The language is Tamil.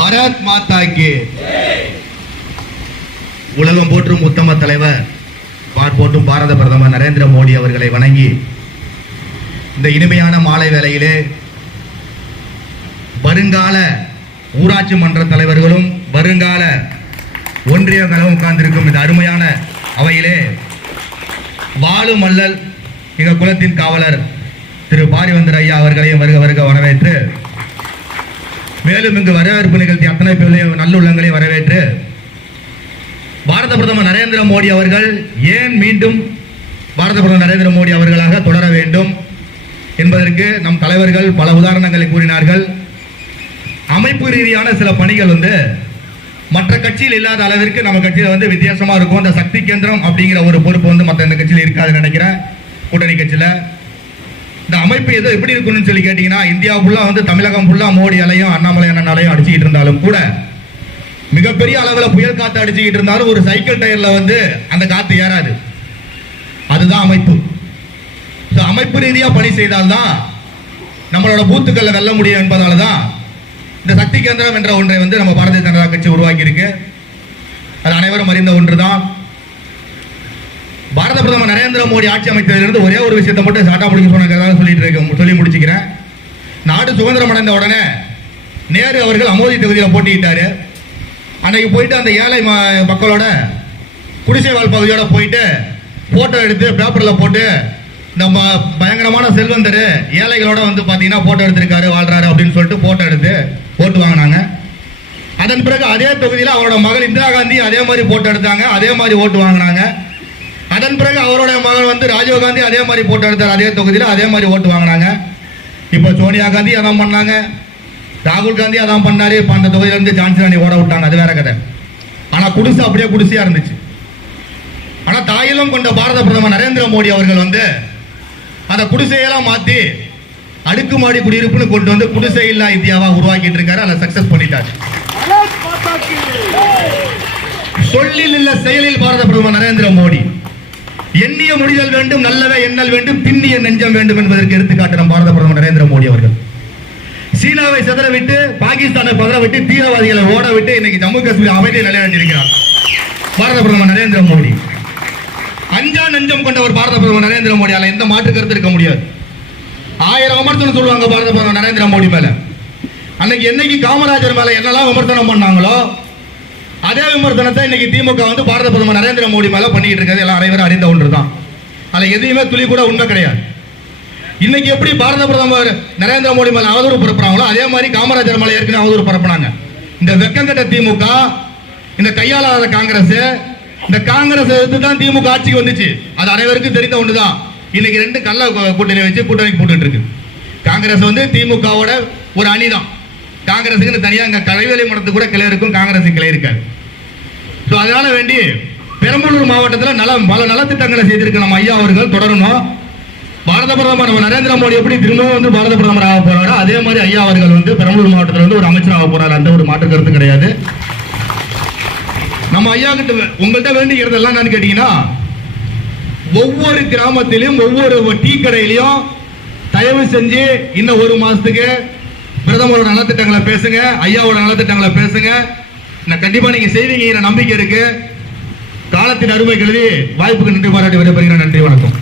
பாரத் மாதாக்கு உலகம் போற்றும் உத்தம தலைவர் பார் போற்றும் பாரத பிரதமர் நரேந்திர மோடி அவர்களை வணங்கி இந்த இனிமையான மாலை வேளையிலே வருங்கால ஊராட்சி மன்ற தலைவர்களும் வருங்கால ஒன்றிய கழகம் உட்கார்ந்திருக்கும் இந்த அருமையான அவையிலே வாழும் மல்லல் எங்கள் குலத்தின் காவலர் திரு பாரிவந்தர் ஐயா அவர்களையும் வருக வருக வரவேற்று மேலும் இங்கு வரவேற்பு நிகழ்த்தி அத்தனை பேரையும் நல்லுள்ளங்களையும் வரவேற்று பாரத பிரதமர் நரேந்திர மோடி அவர்கள் ஏன் மீண்டும் பாரத பிரதமர் நரேந்திர மோடி அவர்களாக தொடர வேண்டும் என்பதற்கு நம் தலைவர்கள் பல உதாரணங்களை கூறினார்கள். அமைப்பு ரீதியான சில பணிகள் வந்து மற்ற கட்சியில் இல்லாத அளவிற்கு நம்ம கட்சியில் வந்து வித்தியாசமாக இருக்கும். அந்த சக்தி கேந்திரம் அப்படிங்கிற ஒரு பொறுப்பு வந்து மற்ற இந்த கட்சியில் இருக்காதுன்னு நினைக்கிறேன். கூட்டணி கட்சியில். இந்த அமைப்பு எது எப்படி இருக்கணும்னு சொல்லி கேட்டீங்கன்னா இந்தியா ஃபுல்லா வந்து தமிழகம் ஃபுல்லா மோடி அலையும் அண்ணாமலை அண்ணனாலையும் அடிச்சுக்கிட்டு இருந்தாலும் கூட மிகப்பெரிய அளவில் புயல் காத்து அடிச்சுக்கிட்டு இருந்தாலும் ஒரு சைக்கிள் டயர்ல வந்து அந்த காத்து ஏறாது. அதுதான் அமைப்பு. So, அமைப்பு ரீதியா பணி செய்தால்தான் நம்மளோட பூத்துக்களை வெல்ல முடியும் என்பதால தான் இந்த சக்தி கேந்திரம் என்ற ஒன்றை வந்து நம்ம பாரதிய ஜனதா கட்சி உருவாக்கி இருக்கு அது அனைவரும் அறிந்த ஒன்று தான் பாரத பிரதமர் நரேந்திர மோடி ஆட்சி அமைத்ததிலிருந்து ஒரே ஒரு விஷயத்தை மட்டும் சாட்டா பிடிக்க சொன்னதாக சொல்லிட்டு இருக்க சொல்லி முடிச்சுக்கிறேன். நாடு சுதந்திரம் அடைந்த உடனே நேரு அவர்கள் அமோதி தொகுதியில் போட்டிக்கிட்டாரு அன்னைக்கு போயிட்டு அந்த ஏழை மக்களோட குடிசை வாழ் பகுதியோட போயிட்டு போட்டோ எடுத்து பேப்பரில் போட்டு நம்ம பயங்கரமான செல்வந்தர் ஏழைகளோட வந்து பார்த்தீங்கன்னா போட்டோ எடுத்திருக்காரு வாழ்றாரு அப்படின்னு சொல்லிட்டு போட்டோ எடுத்து ஓட்டு வாங்கினாங்க. அதன் பிறகு அதே தொகுதியில் அவரோட மகள் இந்திரா காந்தி அதே மாதிரி போட்டோ எடுத்தாங்க. அதே மாதிரி ஓட்டு வாங்கினாங்க. அதன் பிறகு அவருடைய மகன் வந்து ராஜீவ்காந்தி அதே மாதிரி போட்டு எடுத்தார். அதே தொகுதியில் அதே மாதிரி ஓட்டு வாங்கினாங்க. இப்போ சோனியா காந்தி அதான் பண்ணாங்க. ராகுல் காந்தி அதான் பண்ணார். இப்போ அந்த தொகுதியிலேருந்து ஜான்சன் அணி ஓட விட்டாங்க. அது வேற கதை. ஆனால் குடிசை அப்படியே குடிசையாக இருந்துச்சு. ஆனால் தாயிலும் கொண்ட பாரத பிரதமர் நரேந்திர மோடி அவர்கள் வந்து அந்த குடிசையெல்லாம் மாற்றி அடுக்குமாடி குடியிருப்புன்னு கொண்டு வந்து குடிசை இல்லா இந்தியாவாக உருவாக்கிட்டு இருக்காரு. அதில் சக்ஸஸ் பண்ணிட்டார். சொல்லில் இல்ல செயலில் பாரத பிரதமர் நரேந்திர மோடி. எண்ணிய முடிதல் வேண்டும் நல்லதை எண்ணல் வேண்டும் பின்னிய நெஞ்சம் வேண்டும் என்பதற்கு எடுத்துக்காட்டு நம் பாரத பிரதமர் நரேந்திர மோடி அவர்கள். சீனாவை சிதற விட்டு பாகிஸ்தானை பதற விட்டு தீவிரவாதிகளை ஓட விட்டு இன்னைக்கு ஜம்மு காஷ்மீர் அமைதியை நிலையாண்டிருக்கிறார் பாரத பிரதமர் நரேந்திர மோடி. அஞ்சா நெஞ்சம் கொண்ட ஒரு பாரத பிரதமர் நரேந்திர மோடியால எந்த மாற்று கருத்து இருக்க முடியாது. ஆயிரம் விமர்சனம் சொல்லுவாங்க பாரத பிரதமர் நரேந்திர மோடி மேல. அன்னைக்கு என்னைக்கு காமராஜர் மேல என்னெல்லாம் விமர்சனம் பண்ணாங்களோ அதே விமர்சனத்தை இன்னைக்கு திமுக வந்து பாரத பிரதமர் நரேந்திர மோடி மேல பண்ணிட்டு இருக்கிறது. எல்லாம் அனைவரும் அறிந்த ஒன்றுதான். அதுல எதையுமே துளி கூட உண்மை கிடையாது. இன்னைக்கு எப்படி பாரத பிரதமர் நரேந்திர மோடி மேல அவதூறு பரப்புறாங்களோ அதே மாதிரி காமராஜர் மேல ஏற்கனவே அவதூறு பரப்புனாங்க. இந்த வெக்கங்கட்ட திமுக இந்த கையாளாத காங்கிரஸ் இந்த காங்கிரஸ் எதிர்த்து தான் திமுக ஆட்சிக்கு வந்துச்சு. அது அனைவருக்கும் தெரிந்த தான் இன்னைக்கு ரெண்டு கள்ள கூட்டணி வச்சு கூட்டணி போட்டுட்டு இருக்கு. காங்கிரஸ் வந்து திமுகவோட ஒரு அணிதான். காங்கிரஸுக்குன்னு தனியா அங்க கலைவேலி மடத்து கூட கிளை இருக்கும் காங்கிரஸ் கிளை இருக்காது. ஸோ அதனால வேண்டி பெரம்பலூர் மாவட்டத்தில் நல பல நலத்திட்டங்களை செய்திருக்க நம்ம ஐயா அவர்கள் தொடரணும். பாரத பிரதமர் நம்ம நரேந்திர மோடி எப்படி திரும்பவும் வந்து பாரத பிரதமர் ஆக போறாரோ அதே மாதிரி ஐயா அவர்கள் வந்து பெரம்பலூர் மாவட்டத்தில் வந்து ஒரு அமைச்சர் ஆக போறாரு. அந்த ஒரு மாற்று கருத்து கிடையாது. நம்ம ஐயா கிட்ட உங்கள்கிட்ட வேண்டிக்கிறது எல்லாம் என்னன்னு கேட்டீங்கன்னா ஒவ்வொரு கிராமத்திலும் ஒவ்வொரு டீ கடையிலையும் தயவு செஞ்சு இன்னும் ஒரு மாசத்துக்கு பிரதமரோட நலத்திட்டங்களை பேசுங்க ஐயாவோட நலத்திட்டங்களை பேசுங்க. நான் கண்டிப்பா நீங்க செய்வீங்க நம்பிக்கை இருக்கு. காலத்தின் அருமை கருதி வாய்ப்புக்கு நன்றி பாராட்டி விடைபெறுகிறேன். நன்றி வணக்கம்.